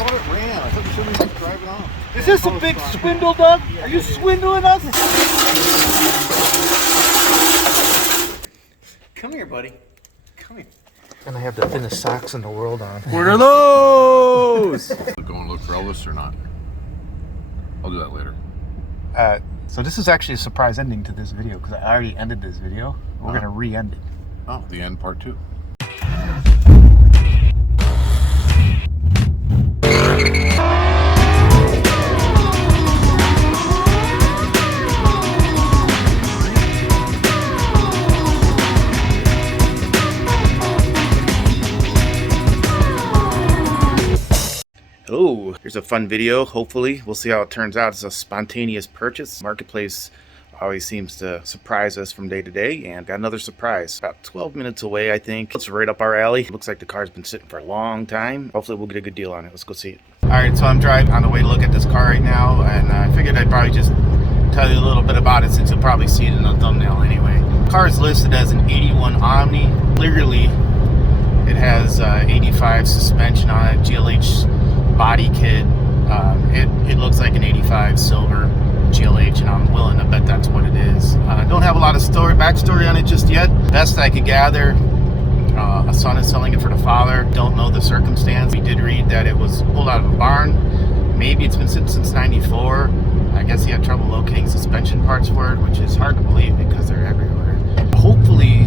thought it ran. I thought you shouldn't even drive it off. Is this a big swindle, Doug? Are you swindling us? Come here, buddy. Come here. And I have the thinnest socks in the world on. What are those? Go and look for Elvis or not? I'll do that later. So this is actually a surprise ending to this video because I already ended this video. We're going to re-end it. Oh, the end part 2. Hello, here's a fun video. Hopefully, we'll see how it turns out. It's a spontaneous purchase. Marketplace always seems to surprise us from day to day, and got another surprise. About 12 minutes away, I think. It's right up our alley. Looks like the car's been sitting for a long time. Hopefully, we'll get a good deal on it. Let's go see it. All right, so I'm driving on the way to look at this car right now, and I figured I'd probably just tell you a little bit about it since you'll probably see it in the thumbnail anyway. The car is listed as an 81 Omni. Clearly, it has 85 suspension on it, GLH body kit. It looks like an 85 silver GLH, and I'm willing to bet that's what it is. Don't have a lot of backstory on it just yet. Best I could gather, a son is selling it for the father. Don't know the circumstance. We did read that it was pulled out of a barn. Maybe it's been sitting since '94. I guess he had trouble locating suspension parts for it, which is hard to believe because they're everywhere. Hopefully,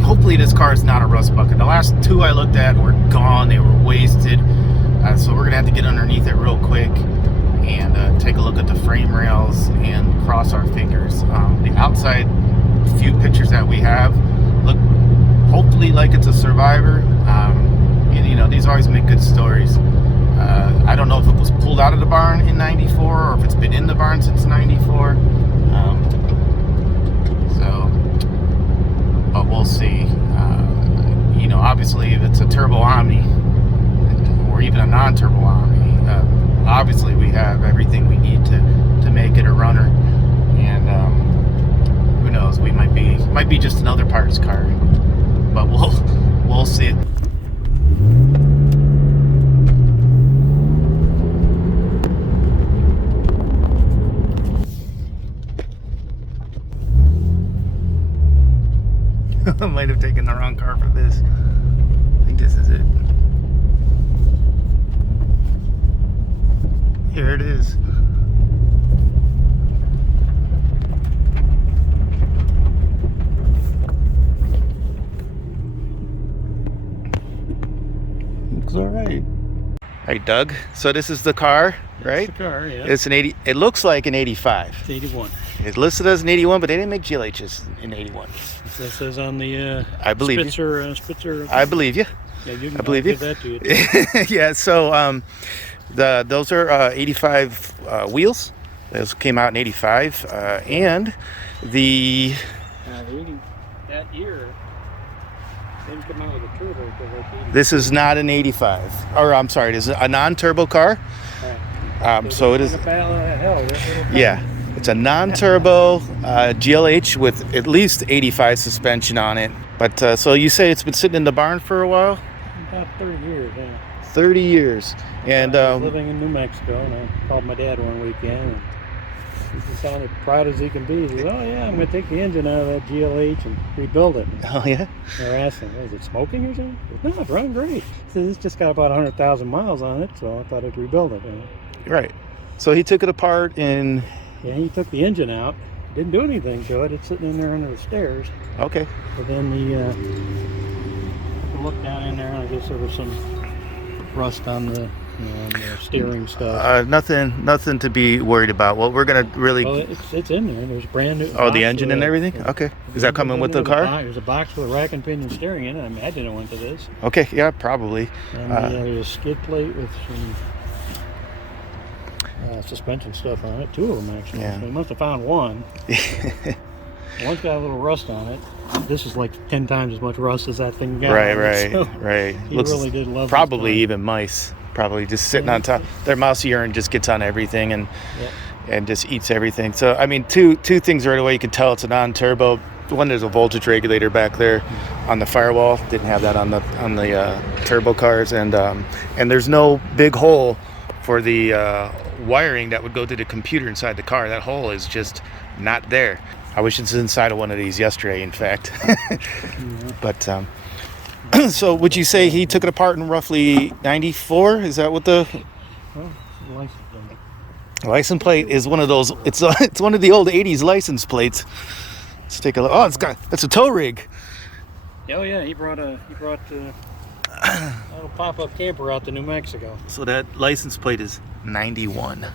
hopefully this car is not a rust bucket. The last two I looked at were gone. They were wasted. So we're gonna have to get underneath it real quick and take a look at the frame rails and cross our fingers. The outside few pictures that we have look hopefully like it's a survivor. These always make good stories. I don't know if it was pulled out of the barn in '94 or if it's been in the barn since '94. But we'll see. Obviously if it's a turbo Omni or even a non-turbo Omni, obviously we have everything we need to make it a runner. And who knows, we might be just another parts car, but we'll see. I might have taken the wrong car for this. I think this is it. Here it is. Looks all right. Hey, Doug. So this is the car, right? It's the car, yeah. It's an 80. It looks like an 85. It's 81. It's listed as an 81, but they didn't make GLHs in 81. It says on the I believe Spitzer. I believe you. Yeah, you can I believe you. give that to you. Yeah. So those are 85 wheels. Those came out in 85, and the that year. Didn't come out with a turbo. This is not an 85, or I'm sorry, it is a non-turbo car. So it is. Yeah. It's a non-turbo GLH with at least 85 suspension on it. But so you say it's been sitting in the barn for a while? About 30 years, yeah. 30 years. And I was living in New Mexico, and I called my dad one weekend, and he sounded proud as he can be. He said, "Oh yeah, I'm going to take the engine out of that GLH and rebuild it." Oh yeah? And I asked him, "Is it smoking or something?" He said, "No, it's running great." He said, "It's just got about 100,000 miles on it, so I thought I'd rebuild it." Right. So he took it apart and... Yeah, he took the engine out. Didn't do anything to it. It's sitting in there under the stairs. Okay. But then the look down in there, and I guess there was some rust on the steering stuff. Nothing to be worried about. Well, we're gonna really. Well, it's in there. There's brand new. Oh, the engine and everything. Okay. Is that coming with the car? There's a box with a rack and pinion steering in it. I imagine it went to this. Okay. Yeah, probably. And there's a skid plate with some suspension stuff on it. Two of them actually. Yeah. So he must have found one. One's got a little rust on it. This is like 10 times as much rust as that thing got. Right. So Right. He really did love. Probably even mice. Probably just sitting on top. Their mouse urine just gets on everything and just eats everything. So I mean, two things right away. You can tell it's a non-turbo. one, there's a voltage regulator back there on the firewall. Didn't have that on the turbo cars, and there's no big hole for the wiring that would go to the computer inside the car. That hole is just not there. I wish it was inside of one of these yesterday, in fact. But so would you say he took it apart in roughly 94? Is that what the license plate is? One of those. It's one of the old 80s license plates. Let's take a look. Oh, that's a tow rig. Oh yeah, he brought a little pop-up camper out to New Mexico. So that license plate is 91.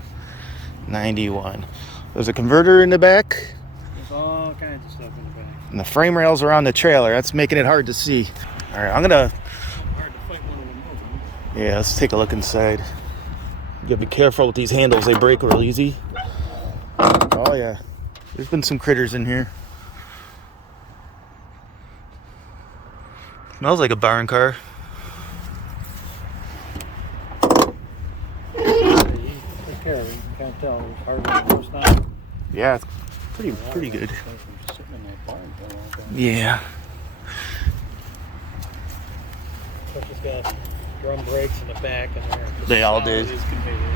91. There's a converter in the back. There's all kinds of stuff in the back. And the frame rails are on the trailer. That's making it hard to see. All right, I'm gonna. Hard to fight one of them over. Yeah, let's take a look inside. You gotta be careful with these handles. They break real easy. Oh yeah, there's been some critters in here. Smells like a barn car. Take care of it. You can kind of tell it was hard to roast on. Yeah, it's pretty good. Sitting in that barn for a long time. Yeah. Plus it's got drum brakes in the back and there. They all did.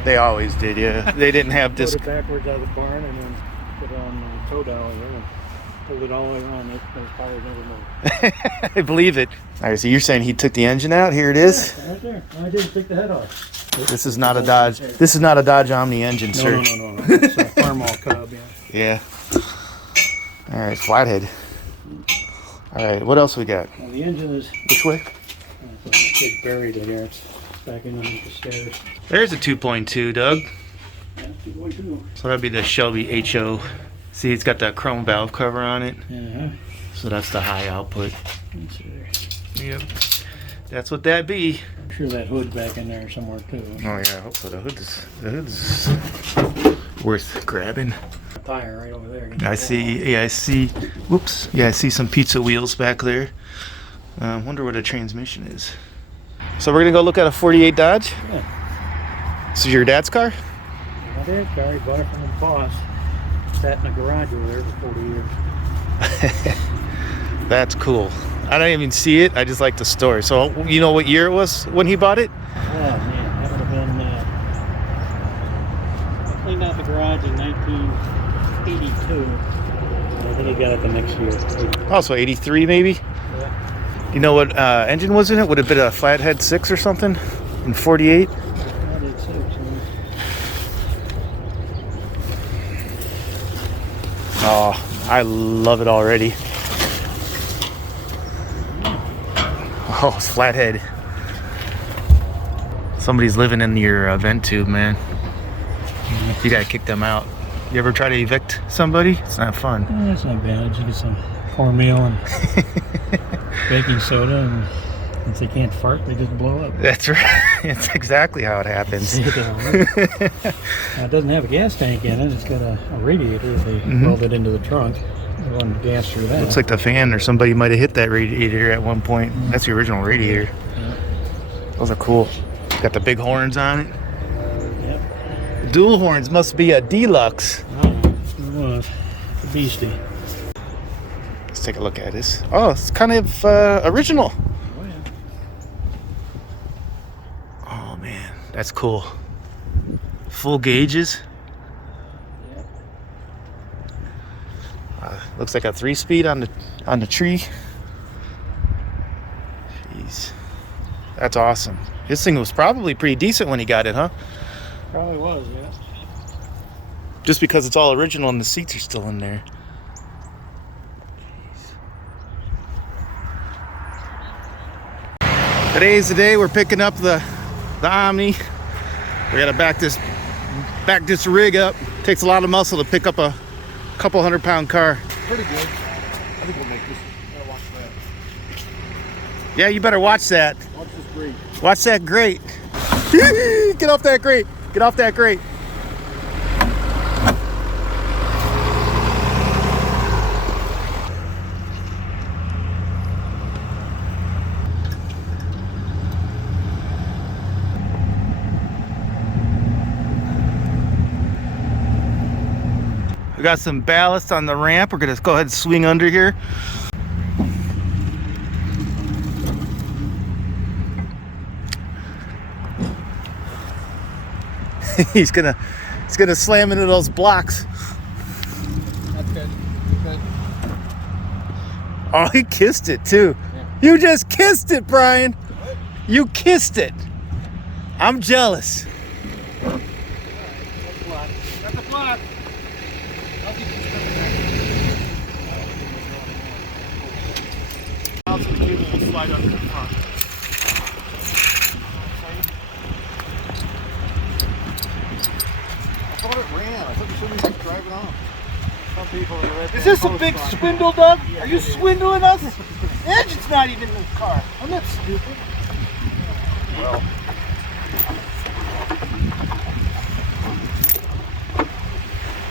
They always did, yeah. They didn't have Put disc. it backwards out of the barn and then put it on the tow dolly there and pulled it all the way around. Those tires never moved. I believe it. All right, so you're saying he took the engine out? Here it is. Yeah, right there. I didn't take the head off. This is not a Dodge. This is not a Dodge Omni engine, sir. No. It's a Farmall Cub, yeah. Yeah. All right, flathead. All right, what else we got? Well, the engine is Which way? big buried in here. It's back underneath the stairs. There's a 2.2, Doug. Yeah, 2.2. So that'd be the Shelby HO. See, it's got that chrome valve cover on it. Yeah. So that's the high output. Let's see there. Yep. That's what that be. I'm sure that hood's back in there somewhere too. Oh yeah, I hope so. The hood's worth grabbing. Tire right over there. I see. Whoops. Yeah, I see some pizza wheels back there. Wonder what a transmission is. So we're gonna go look at a 48 Dodge. Yeah. This is your dad's car? My dad's car, he bought it from his boss. Sat in the garage over there for 40 years. That's cool. I don't even see it. I just like the story. So you know what year it was when he bought it? Oh man, that would have been. I cleaned out the garage in 1982. I think he got it the next year. Oh, so 83 maybe? Yeah. You know what engine was in it? Would it have been a Flathead 6 or something in 48? I did 6. Oh, I love it already. Oh, it's Flathead. Somebody's living in your vent tube, man. You gotta kick them out. You ever try to evict somebody? It's not fun. It's not bad. You get some cornmeal and baking soda, and if they can't fart, they just blow up. That's right. It's exactly how it happens. It doesn't have a gas tank in it. It's got a radiator. They welded into the trunk. They run gas through that. Looks like the fan or somebody might have hit that radiator at one point. That's the original radiator. Yeah. Those are cool. Got the big horns on it. Yep. Dual horns must be a deluxe. It was a beastie. Let's take a look at this. Oh, it's kind of original. Oh yeah. Oh man, that's cool. Full gauges. Yep. Looks like a 3-speed on the tree. Jeez, that's awesome. This thing was probably pretty decent when he got it, huh? Probably was, yeah. Just because it's all original and the seats are still in there. Jeez. Today's the day we're picking up the Omni. We gotta back this rig up. Takes a lot of muscle to pick up a couple 100-pound car. Pretty good. I think we'll make this. Gotta watch that. Yeah, you better watch that. Watch this grate. Watch that grate. Get off that grate. Get off that grate. We got some ballast on the ramp. We're gonna go ahead and swing under here. he's gonna slam into those blocks. That's good. Good. Oh, he kissed it too. Yeah. You just kissed it, Brian. What? You kissed it. I'm jealous. Got the block. I'll keep this Out to the cable will slide under the front. I thought it ran. I thought you said we were driving off. Some people are right Is there this a in big post swindle, Doug? Yeah, Are you it is. swindling us? The engine's not even in the car. I'm not stupid. Well,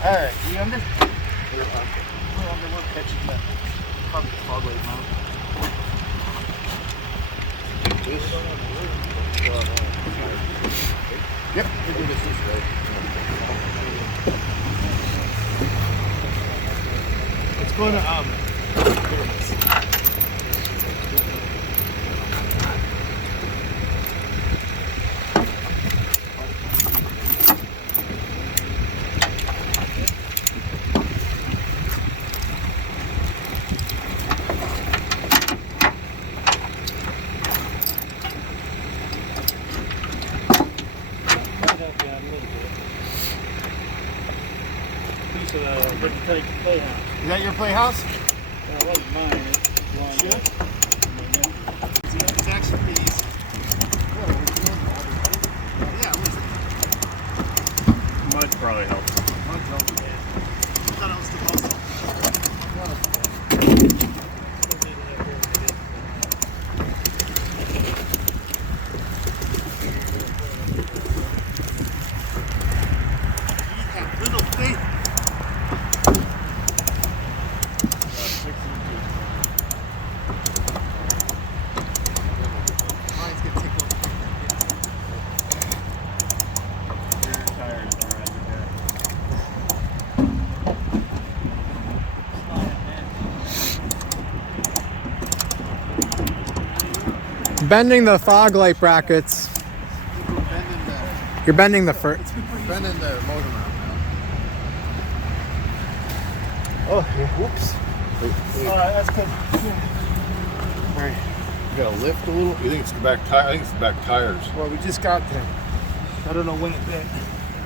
All right, you under? We're under. We're catching that. Probably fog light mount. yep. We do this way. It's going to piece of the vegetation playhouse. Is that your playhouse? That wasn't mine. It belonged to- It's actually these. Yeah, Mud probably helps. I thought it was the muscle. Little thing. Mine's gonna take over. Your tire is all right there. Bending the fog light brackets. Bending the, You're bending the fir- bending the motor mount Oh, whoops. now. All right, that's good. You gotta lift a little. You think it's the back tire? I think it's the back tires. Well, we just got there. I don't know when it bent.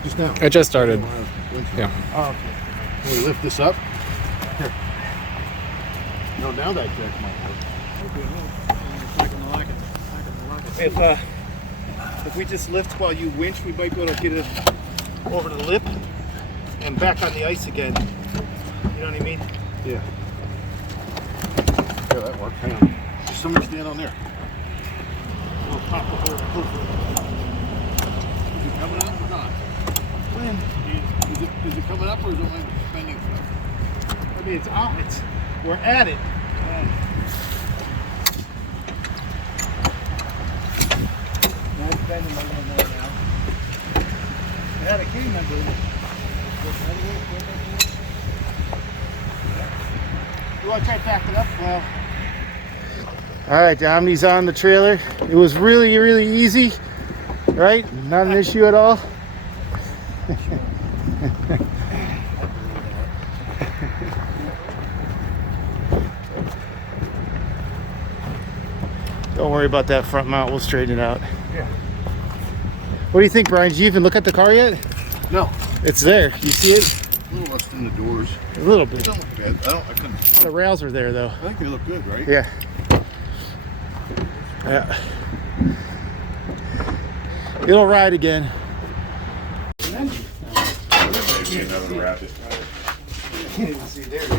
Just now. It just started. Yeah. Oh, okay. Can we lift this up? Here. No, now that jack might work. If we just lift while you winch, we might be able to get it over the lip and back on the ice again. You know what I mean? Yeah. Yeah, that worked. Hang on. Just somebody stand on there. We'll pop the whole hoof. Is it coming up or not? When? Is it coming up or is it only bending stuff? I mean, it's on. We're at it. No, it's bending a little more now. I had a key number. You want to try to back it up? Well, All right, the Omni's on the trailer. It was really, really easy, right? Not an issue at all. Don't worry about that front mount. We'll straighten it out. Yeah. What do you think, Brian? Did you even look at the car yet? No. It's there. You see it? A little less than the doors. A little It bit. don't look bad. I couldn't. The rails are there, though. I think they look good, right? Yeah. Yeah. It'll ride again. can't even see. There you go.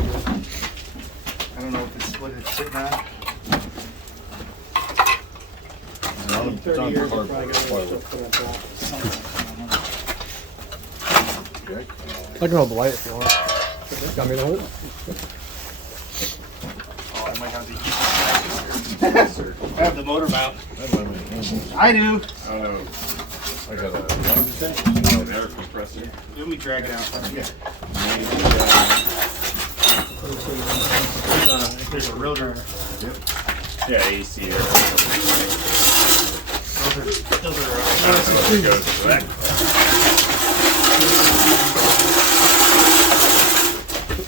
I don't know if it's what it's sitting on. No, 30 years, we're probably gonna still put it back. Okay. I can hold the light if you want. Got me to hold it? Oh, I might have the I have the motor mount. I do. I got a air compressor. compressor. Let me drag it out. Yeah. There's a rotor. Yep. Yeah, AC there. Those are It goes to that.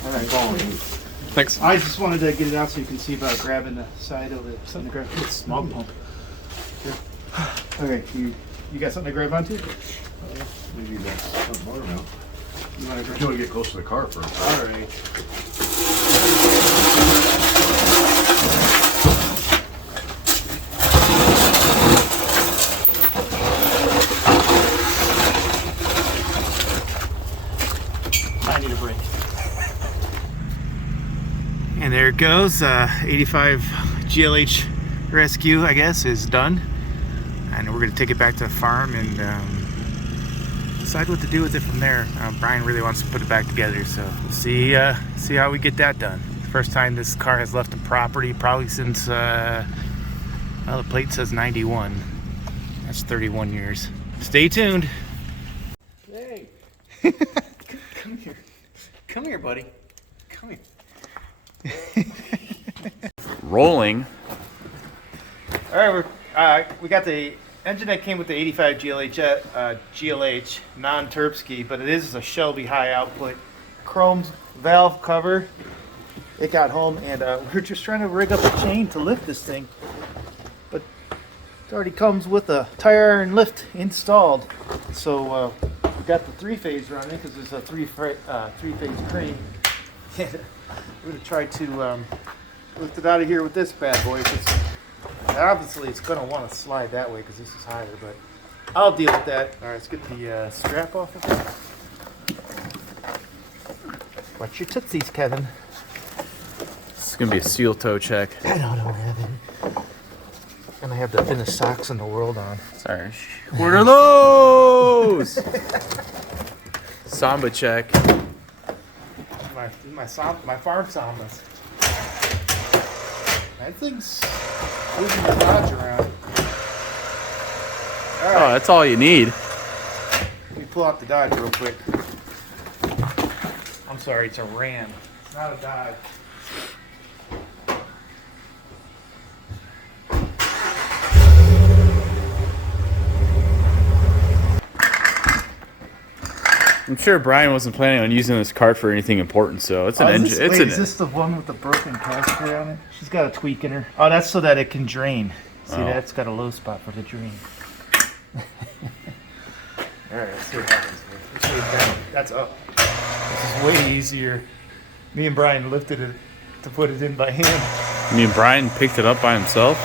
all right. Thanks. I just wanted to get it out so you can see about grabbing the side of it. Something to grab. It's a smog pump. Here. Okay, you got something to grab onto? Maybe that's motor mount. You want to grab? You want to get close to the car first. All right. I need a break. And there it goes. 85 GLH rescue, I guess, is done. And we're going to take it back to the farm and decide what to do with it from there. Brian really wants to put it back together, so we'll see how we get that done. First time this car has left the property probably since, well, the plate says 91. That's 31 years. Stay tuned. Hey. Come here. Come here, buddy. Come here. Rolling. All right, we got the engine that came with the 85 GLH non-Terpsky, but it is a Shelby high output chrome valve cover. It got home, and we're just trying to rig up a chain to lift this thing, but it already comes with a tire iron lift installed. So we got the three-phase running because it's a three-phase crane. And we're gonna try to lift it out of here with this bad boy. Obviously, it's going to want to slide that way because this is higher, but I'll deal with that. All right, let's get the strap off of it. Watch your tootsies, Kevin. It's gonna be a seal toe check. I don't know, Kevin. And I have the thinnest socks in the world on. Sorry. What are those? Samba check. My farm sambas. That thing's moving the Dodge around. All Oh, right, that's all you need. let me pull out the Dodge real quick. I'm sorry, it's a Ram. It's not a Dodge. I'm sure Brian wasn't planning on using this cart for anything important, so it's an engine. It's Is this the one with the broken caster on it? She's got a tweak in her. Oh, that's so that it can drain. See, Oh. that's got a low spot for the drain. All right, let's see what happens here. Let's see it down. That's up. This is way easier. Me and Brian lifted it to put it in by hand. I mean, Brian picked it up by himself.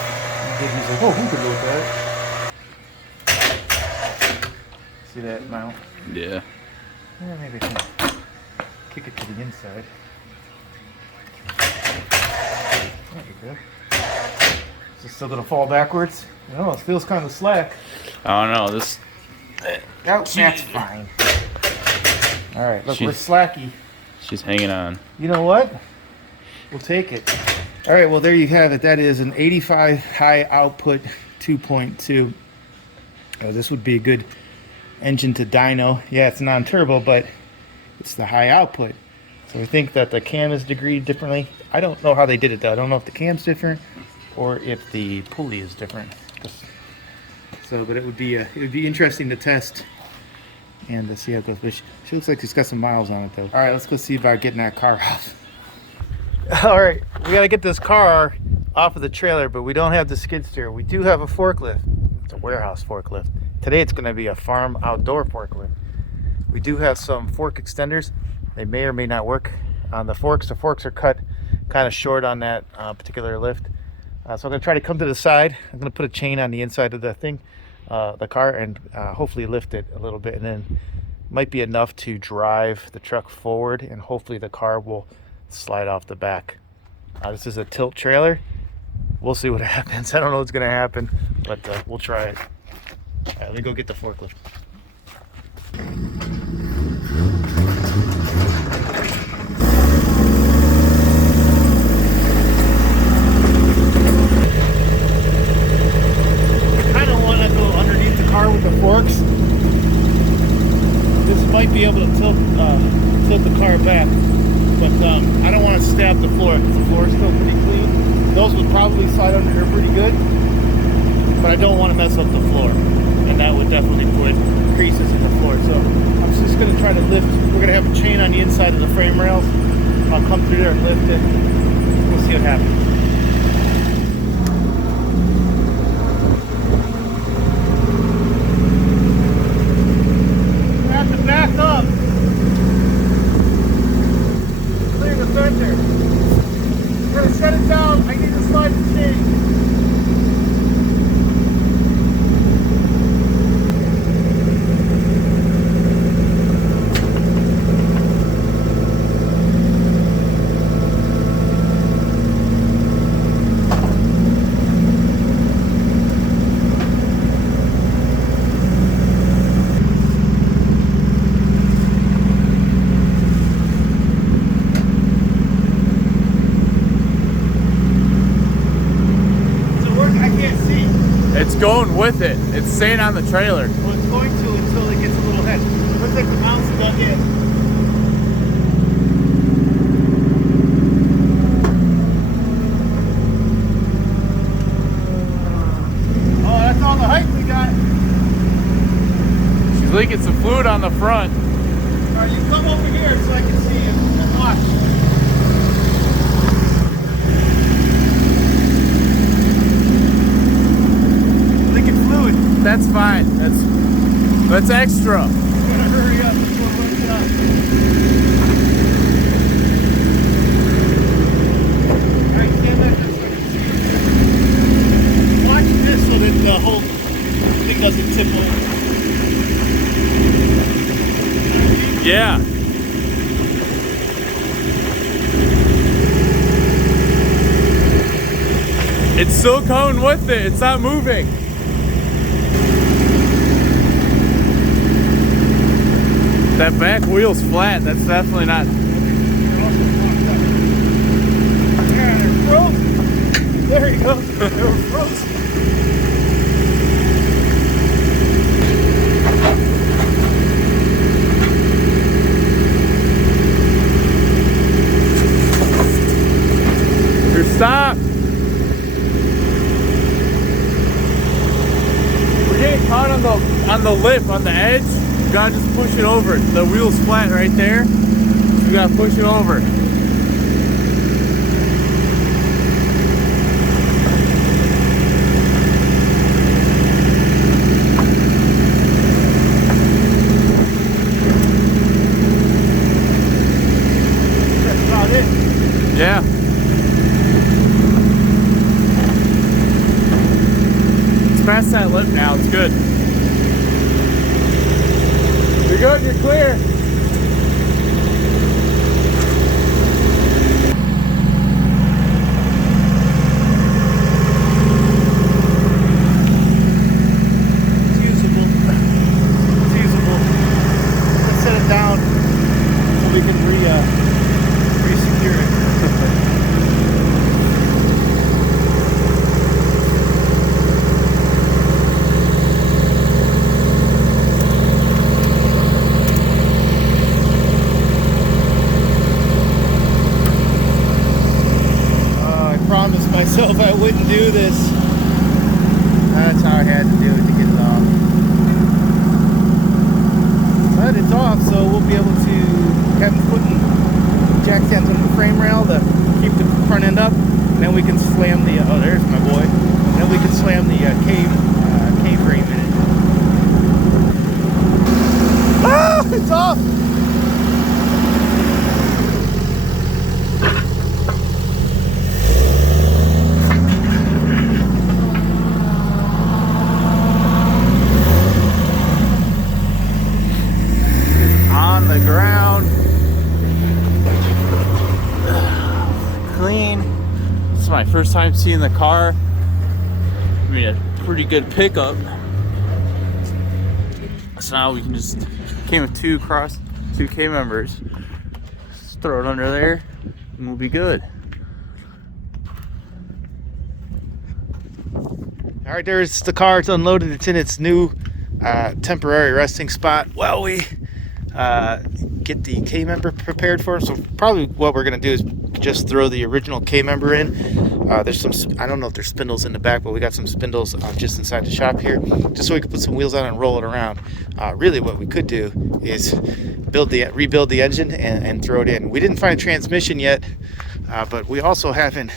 He's like, oh, who could look at it? See that mount? Yeah. Yeah, maybe I can kick it to the inside. There you go. Is it still gonna fall backwards? No, it feels kind of slack. I don't know. This. That's fine. All right, look, we're She's- slacky. She's hanging on. You know what? We'll take it. All right, well, there you have it. That is an 85 high output 2.2. This would be a good engine to dyno. Yeah, it's non-turbo, but it's the high output. So I think that the cam is degreed differently. I don't know how they did it though. I don't know if the cam's different or if the pulley is different. So, but it would be interesting to test and to see how it goes. But she looks like she's got some miles on it though. All right, let's go see about getting that car off. All right, we got to get this car off of the trailer, but we don't have the skid steer. We do have a forklift. It's a warehouse forklift. Today it's going to be a farm outdoor forklift. We do have some fork extenders. They may or may not work on the forks. The forks are cut kind of short on that particular lift. So I'm going to try to come to the side. I'm going to put a chain on the inside of the thing, the car, and hopefully lift it a little bit, and then might be enough to drive the truck forward, and hopefully the car will slide off the back. This is a tilt trailer. We'll see what happens. I don't know what's going to happen, but we'll try it. All right, let me go get the forklift. I kind of want to go underneath the car with the forks. This might be able to tilt the car back, but I don't want to stab the floor. The floor is still pretty clean. Those would probably slide under here pretty good, but I don't want to mess up the floor, and that would definitely put creases in the floor. So I'm just going to try to lift. We're going to have a chain on the inside of the frame rails. I'll come through there and lift it. We'll see what happens. I have to back up. Clear the fender. We're going to set it down. I need to slide the chain. It's going with it. It's staying on the trailer. Well, it's going to until it gets a little head. Looks like the mouse dug in. Oh, that's all the height we got. She's leaking some fluid on the front. All right, you come over here so I can see you and watch. That's fine. That's extra. I'm gonna hurry up before it runs out. Alright, stand back this way. Watch this so that the whole thing doesn't tip over. Yeah. It's still going with it. It's not moving. That back wheel's flat. That's definitely not. Yeah, they're frozen. There you go. They were frozen. Here, stop. We're getting caught on the lip, on the edge. You gotta just push it over. The wheel's flat right there. You gotta push it over. That's about it. Yeah. It's past that lip now. It's good. You're good, you're clear. It's usable. It's usable. Let's set it down so we can re-secure it. Myself, I wouldn't do this. That's how I had to do it to get it off. But it's off, so we'll be able to have putting jack stands on the frame rail to keep the front end up, and then we can slam the. Oh, there's my boy. And then we can slam the K frame in it. Ah, it's off. On the ground, clean. This is my first time seeing the car. I mean, a pretty good pickup. So now we can just came with two K members. Just throw it under there, and we'll be good. All right, there's the car. It's unloaded. It's in its new temporary resting spot. Well, we get the K member prepared for him. So probably what we're gonna do is just throw the original K member in. There's some, I don't know if there's spindles in the back, but we got some spindles just inside the shop here, just so we can put some wheels on and roll it around. Really what we could do is rebuild the engine and throw it in. We didn't find a transmission yet, but we also haven't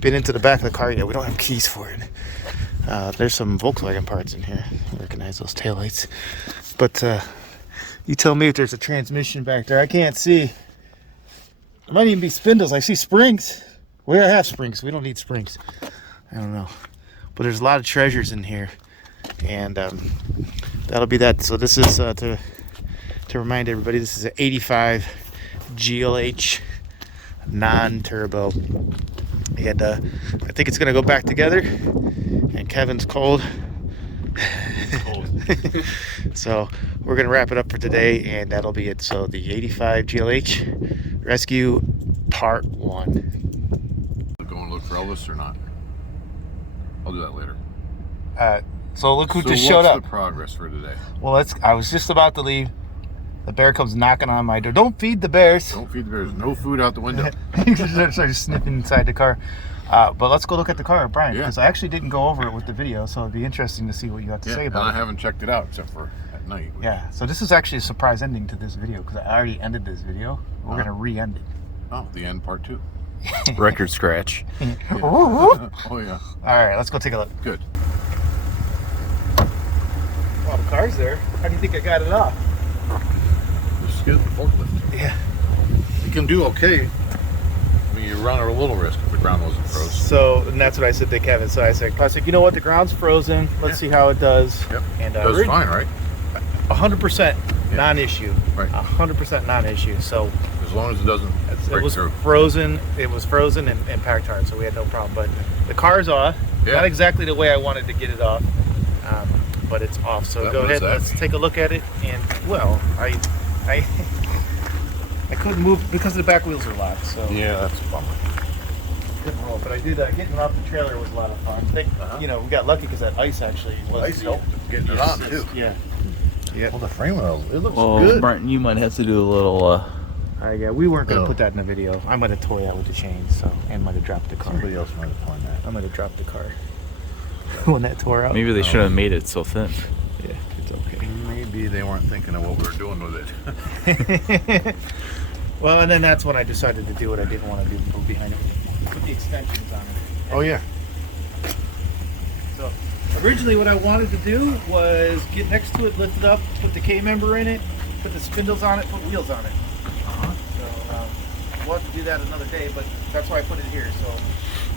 been into the back of the car yet. We don't have keys for it. There's some Volkswagen parts in here. I recognize those taillights. But you tell me if there's a transmission back there. I can't see. There might even be spindles. I see springs. We have springs. We don't need springs. I don't know. But there's a lot of treasures in here. And that'll be that. So this is, to remind everybody, this is an 85 GLH non-turbo. And I think it's going to go back together. And Kevin's cold. So we're going to wrap it up for today, and that'll be it. So the 85 GLH Rescue Part 1. Go and look for Elvis or not? I'll do that later. So look who just showed up. What's the progress for today? Well, I was just about to leave. The bear comes knocking on my door. Don't feed the bears. Don't feed the bears. No food out the window. He just started sniffing inside the car. But let's go look at the car, Brian, Yeah. because I actually didn't go over it with the video, so it'd be interesting to see what you have to say And about I it. haven't checked it out except for at night. Yeah, so this is actually a surprise ending to this video, because I already ended this video. We're going to re-end it. Oh, the end part 2. Record scratch. Oh, yeah. All right, let's go take a look. Good. Well, the car's there. How do you think I got it off? Just get the forklift. Yeah. You can do okay. I mean, you run a little risk if the ground wasn't frozen. So, and that's what I said to Kevin. So I said, you know what? The ground's frozen. Let's see how it does. Yep. And Does fine, right? 100% Yeah. non-issue. Right. 100% non-issue. So As long as it doesn't it break was through. frozen. It was frozen and packed hard, so we had no problem. But the car's off. Yeah. Not exactly the way I wanted to get it off, but it's off. So That go was ahead. that. Let's take a look at it. And well, I couldn't move because the back wheels are locked. So Yeah, that's a bummer. couldn't roll. But I did. Getting off the trailer was a lot of fun. I think we got lucky because that ice actually was Ice helped getting it on, too. Yeah. Yeah. Well, the frame rail, it looks Oh, good. Martin, you might have to do a little. Yeah, we weren't gonna Oh. put that in the video. I might have toyed out with the chains, so and might have dropped the car. Somebody else might have done that. I might have dropped the car when that tore out. Maybe they should have made it so thin. Yeah, it's okay. Maybe they weren't thinking of what we were doing with it. Well, and then that's when I decided to do what I didn't want to do, move behind it, put the extensions on it. Oh, yeah. So originally what I wanted to do was get next to it, lift it up, put the K member in it, put the spindles on it, put wheels on it. So we'll have to do that another day, but that's why I put it here. So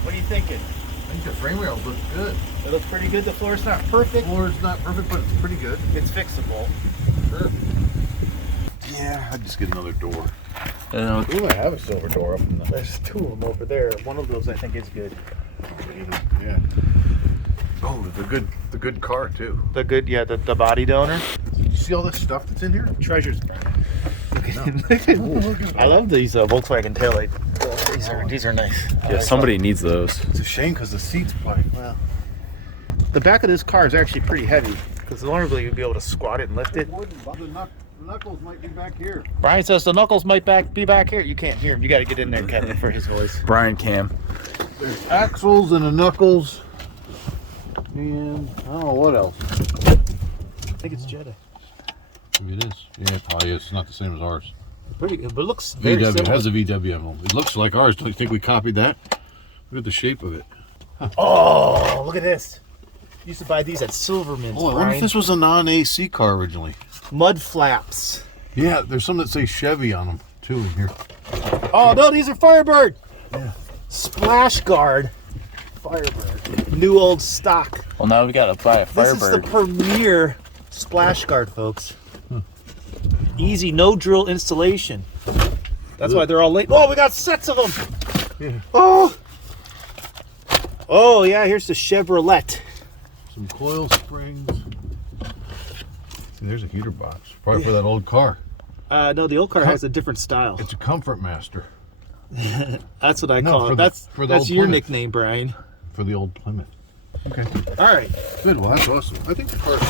what are you thinking? I think the frame rails look good. It looks pretty good. The floor's not perfect. The floor's not perfect, but it's pretty good. It's fixable. Sure. Yeah, I'd just get another door. And Ooh, I have a silver door up in the... There's two of them over there. One of those I think is good. Yeah. Oh, the good car, too. The good, yeah, the body donor. You see all this stuff that's in here? Treasures. No. I love these Volkswagen taillights. These are nice. yeah, somebody needs those. It's a shame because the seats play. Well, the back of this car is actually pretty heavy because normally you'd be able to squat it and lift it. The knuckles might be back here. Brian says the knuckles might be back here. You can't hear him. You got to get in there, Kevin, for his voice. Brian Cam. There's axles and the knuckles. And I don't know what else. I think it's Jedi. Maybe it is. Yeah, it probably is. It's not the same as ours. Pretty good, but it looks very VW. It similar. has a VW emblem. It looks like ours. Don't you think we copied that? Look at the shape of it. Oh, look at this. Used to buy these at Silverman's, Oh, I wonder if Brian. this was a non-AC car originally. Mud flaps. Yeah, there's some that say Chevy on them, too, in here. Oh, no, these are Firebird. Yeah. Splash Guard. Firebird. New old stock. Well, now we gotta buy a This is the Firebird. premier Splash Guard, folks. Easy, no drill installation. That's why they're all late. Oh, we got sets of them. Yeah. Oh, yeah, here's the Chevrolet. Some coil springs. See, there's a heater box. Probably for that old car. No, the old car has a different style. It's a Comfort Master That's what I No, call for it. the- That's for the old your Plymouth. nickname, Brian. for the old Plymouth. Okay. All right. Good. Well, that's awesome. I think the car's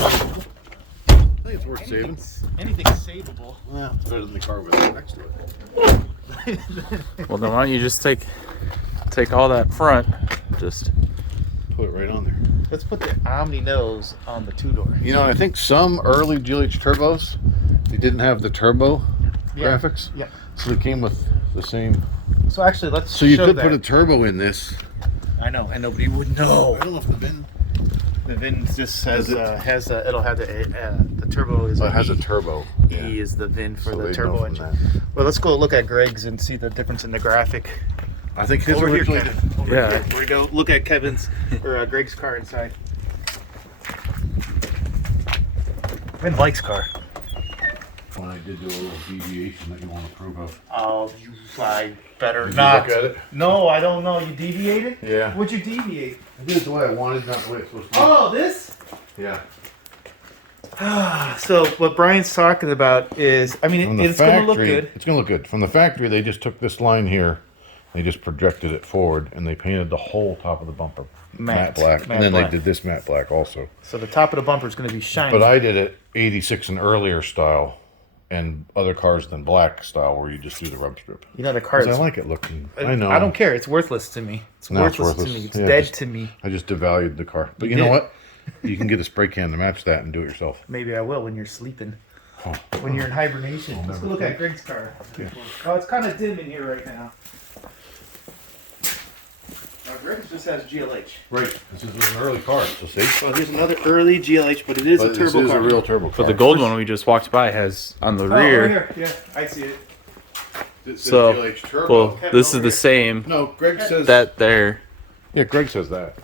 think it's worth saving. Anything's savable. Well, it's better than the car with it next to it. Well, then why don't you just take all that front, just Put it right on there. Let's put the Omni nose on the two-door. You know, I think some early GLH turbos, they didn't have the turbo graphics. Yeah. So they came with the same. So actually, let's So you show could that. put a turbo in this. I know, and nobody would know. I don't know if the VIN. The VIN just says Does it? it'll have the turbo is It has a E. turbo. E is the VIN for So the they'd know turbo from engine. that. Well, let's go look at Greg's and see the difference in the graphic. I think his Over here, originally. Kevin. Over Yeah. here. We go look at Kevin's or Greg's car inside. Ben likes car. When I did do a little deviation that you want to approve of. Oh, you I better Did you not. look at it? No, I don't know. You deviated? Yeah. What'd you deviate? I did it the way I wanted, not the way it's supposed to be. Oh, this? Yeah. So what Brian's talking about is, I mean, From the it's going to look factory, good. it's going to look good. From the factory, they just took this line here, they just projected it forward, and they painted the whole top of the bumper matte black. Matte And then black. they did this matte black also. So the top of the bumper is going to be shiny. But I did it 86 and earlier style, and other cars than black style, where you just do the rub strip. You know, the car 'Cause is, I like it looking. I know. I don't care. It's worthless to me. It's No, it's worthless to worthless. me. It's Yeah, dead just- to me. I just devalued the car. But you did. know what? You can get a spray can to match that and do it yourself. Maybe I will when you're sleeping. Oh. When you're in hibernation. I'll Let's go never look at Greg's car. Oh, it's kind of dim in here right now. Greg's just has GLH. Right. This is an early car. So see? So here's another early GLH, but it is But a this turbo is car. a real turbo car. But the gold one we just walked by has on the Oh, rear. right here. Yeah, I see it. It says So, GLH turbo. Well, this is the same. No, Greg says That there. Yeah, Greg says that.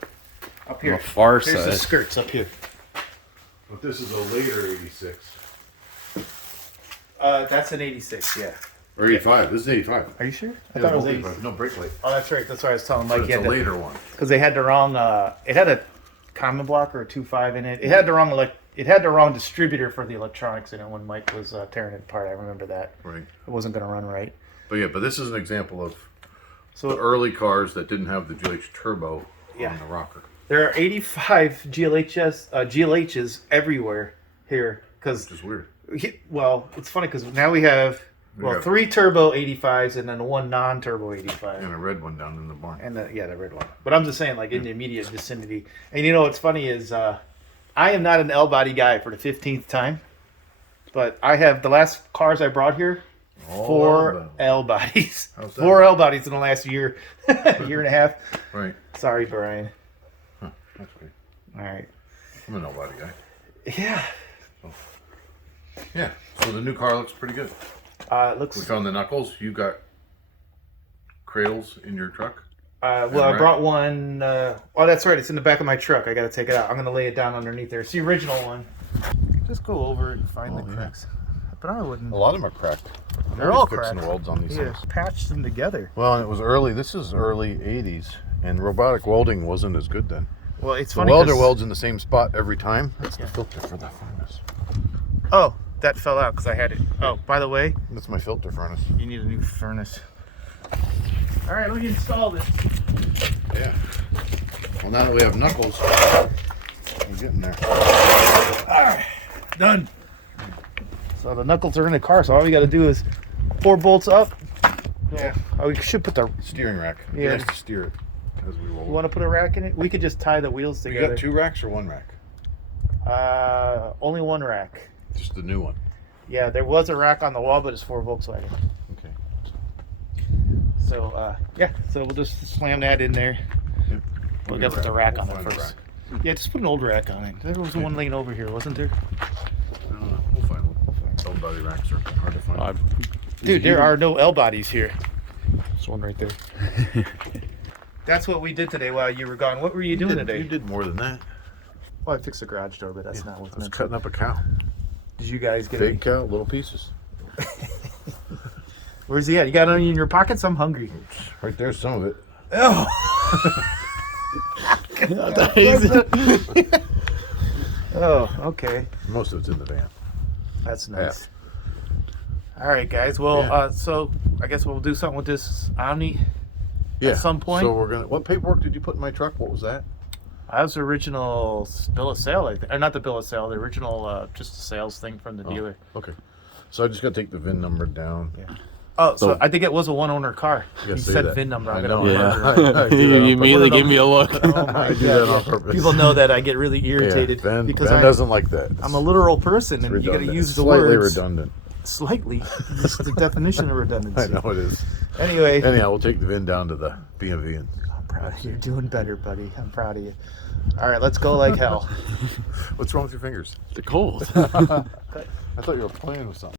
Up On here. the far Here's the side. skirts up here. But this is a later 86. That's an 86, yeah. Or 85. This is 85. Are you sure? I Yeah, thought it was 85. 86. No, brake light. Oh, that's right. That's why I was telling But Mike. it's a later one. Because they had the wrong. It had a common block or a 2.5 in it. It had the wrong It had the wrong distributor for the electronics in it when Mike was tearing it apart. I remember that. Right. It wasn't going to run right. But yeah, but this is an example of So the early cars that didn't have the GLH turbo Yeah. on the rocker. there are 85 GLHs everywhere here. Because Which is weird. well, it's funny because now we have Yeah. 3 turbo 85s and then one non-turbo 85. And a red one down in the barn. And the red one. But I'm just saying, like, in the immediate vicinity. And you know what's funny is I am not an L-body guy for the 15th time. But I have the last cars I brought here, All 4 L-body. L-bodies. How's that? 4 L-bodies in the last year, year and a half. Right. Sorry, Brian. Huh. That's weird. All right. I'm a nobody guy. Yeah. Yeah. So the new car looks pretty good. It looks. We found the knuckles. You got cradles in your truck. Well, I right. brought one. Oh, that's right. It's in the back of my truck. I got to take it out. I'm going to lay it down underneath there. It's the original one. Just go over it and find the cracks. But I wouldn't. A lot of them are cracked. They're all fixing cracked. the welds on these Yeah, things. patched them together. Well, and it was early. This is early 80s, and robotic welding wasn't as good then. Well, it's The funny. welder 'cause- welds in the same spot every time. That's the filter for the furnace. Oh, that fell out because I had it. Oh, by the way, That's my filter furnace. you need a new furnace. All right, let me install this. Yeah. Well, now that we have knuckles, we're getting there. Done. So the knuckles are in the car, so all we got to do is 4 bolts up. Yeah. Oh, we should put the. Steering rack. It'd be Yeah. nice to steer it as we roll. You want to put a rack in it? We could just tie the wheels You together. got 2 racks or 1 rack? Only 1 rack. Just the new one. Yeah, there was a rack on the wall, but it's for Volkswagen. Okay. So yeah, so we'll just slam that in there. Yep. We'll get the rack on We'll it find a first. rack. Yeah, just put an old rack on it. There was one laying over here, wasn't there? I don't know. We'll find one. Old body racks are hard to find. Dude, there are no L bodies here. This one right there. That's what we did today while you were gone. What were you doing today? You did more than that. Well, I fixed the garage door, but that's not I what's was meant. cutting up a cow. Did you guys get Fake any? cow, little pieces. Where's he at? You got any in your pockets? I'm hungry. Right there's some of it. Oh. Oh, okay. Most of it's in the van. That's nice. All right, guys. Well, Yeah. so I guess we'll do something with this Omni. Yeah. At some point? So we're gonna. What paperwork did you put in my truck? What was that? That was the original bill of sale, I think. Or not the bill of sale, the original just the sales thing from the dealer. Okay. So I just got to take the VIN number down. Yeah. Oh, so I think it was a one-owner car. You You say said that. VIN number. I I'm know. gonna remember. I do that on You immediately purpose. gave me a look. Oh my I do that on God. purpose. People know that I get really irritated Yeah, Ben, because Ben doesn't like that. I'm a literal person, and you got to Redundant. use the Slightly words redundant. slightly. It's the definition of redundancy. I know it is. Anyway, Anyhow, we'll take the VIN down to the BMV and I'm proud of you. You're doing better, buddy. I'm proud of you. All right, let's go like hell. what's wrong with your fingers? They're cold. I thought you were playing with something.